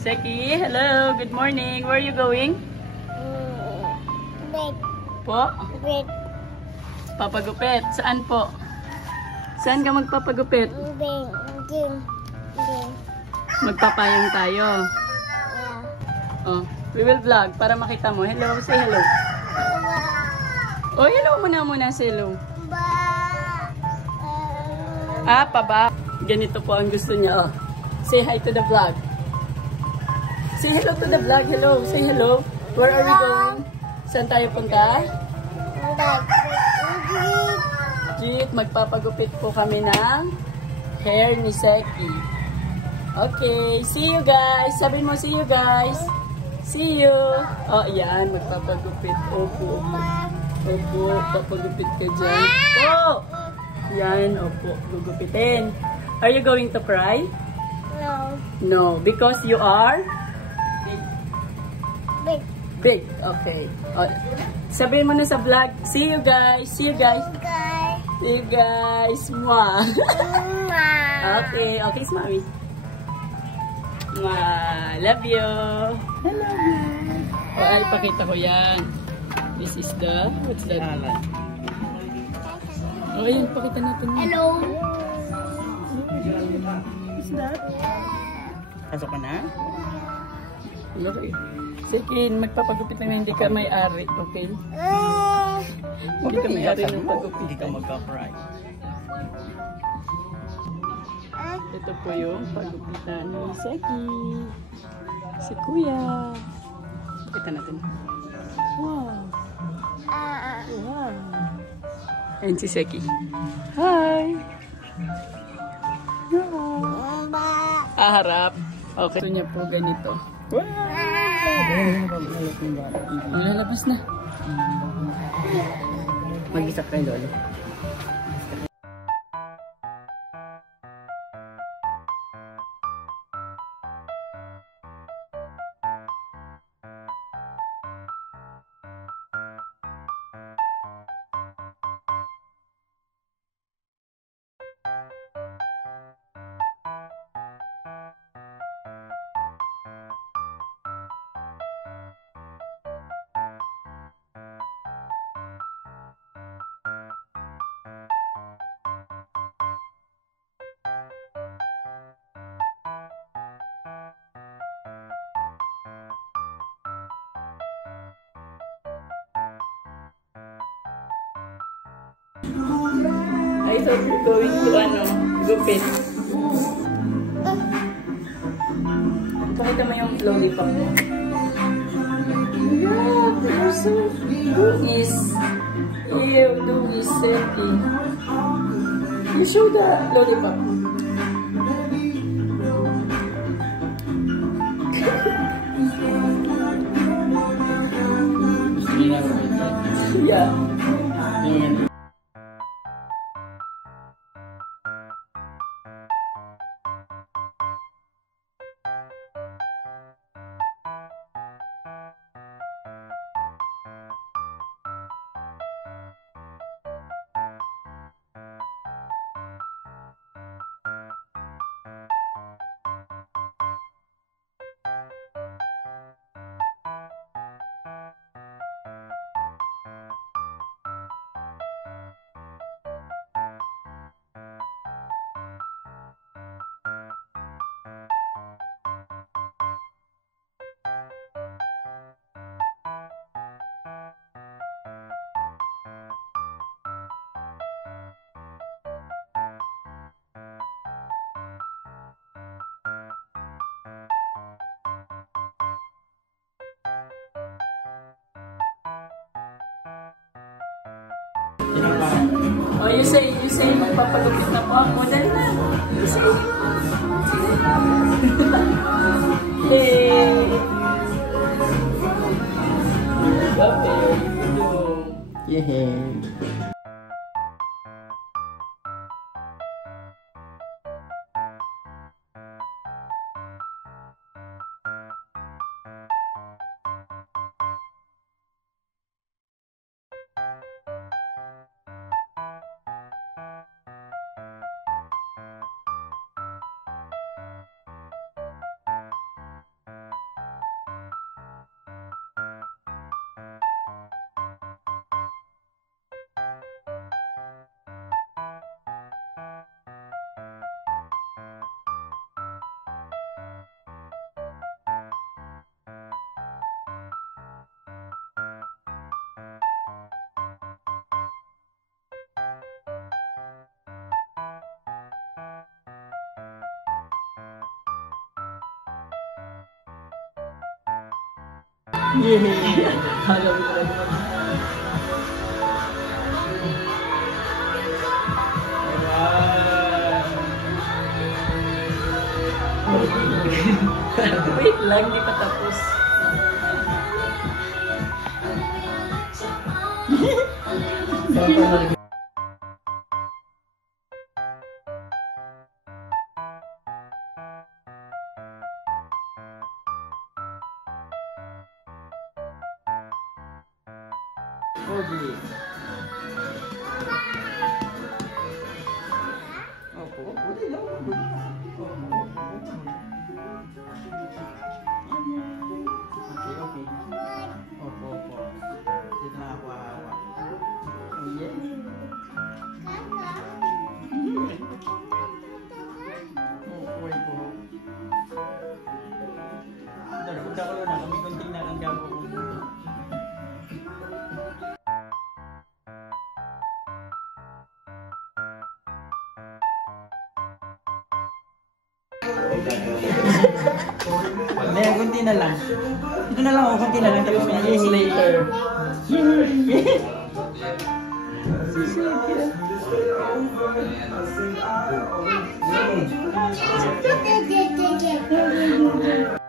Seki, hello, good morning. Where are you going? Bed. Po? Bed. Papagupit. Saan po? Saan ka magpapagupit? Bed. Gym. Magpapayong tayo. Yeah. Oh, we will vlog para makita mo. Hello, say hello. Oh, hello muna, say hello. Paba. Ganito po ang gusto niya. Oh. Say hi to the vlog. Say hello to the vlog. Hello, say hello. Where are we going? Saan tayo punta? Jeep, magpapagupit po kami ng hair ni Seki. Okay, see you guys. Sabihin mo, see you guys. See you. Oh, yan, magpapagupit. Opo. Opo, papagupit ka dyan. Oh! Yan, opo, gugupitin. Are you going to cry? No. No, because you are? Bed. Big. Okay. Oh, sabihin mo na sa vlog. See you guys. See you guys. Guys. See you guys. Mwah. Okay. Okay, Smami. Mwah. Love you. Hello, guys. Oh, ay, pakita ko yan. This is the, what's that? Oh, ayun, pakita natin. Hello. What's that? Pasok ka na? Okay. Sige, magpapagupit na hindi ka may-ari, okay? Hindi ka may-ari ng pagupit. Hindi ka magka-fry. Ito po yung pagupitan ni Seki. Si Kuya. Pakita natin. Wow. Wow. Ayan si Seki. Hi. Harap. Okay. Ito niya po ganito. Wow. Ang lalabas na. Mag-isa kayo, Lolo. I thought you're going to gupit. Pakita mo yung lollipop mo. Yeah, they're so Louis. Ew, Louis, Seki. You show the lollipop. Yeah. Oh, you say, magpapagupit na po ako. Dali na. You say. Hey. Yeah. Yay! Alam mo na naman. Wait lang, di pa tapos. Okay. Opo. Okay, okay. Opo, opo. Dito na ako hawa. Oh, yes. Okay po. Dala, pagkakaroon na kami kunting na ang gabo ko. Hindi, kunti na lang. Ito na lang ako, kunti na lang. Tapos minutes later. Thank you.